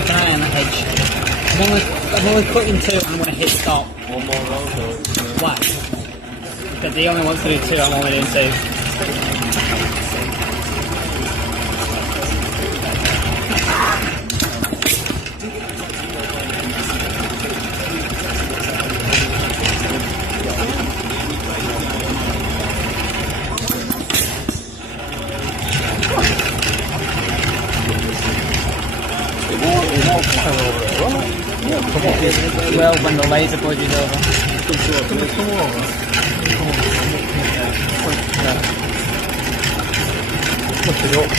keep an eye on that edge. I'm only cutting 2 and I'm going to hit stop. One more round or... Why? But he only wants to do 2, I'm only doing 2. Well, when the laser budge is over. Look it up.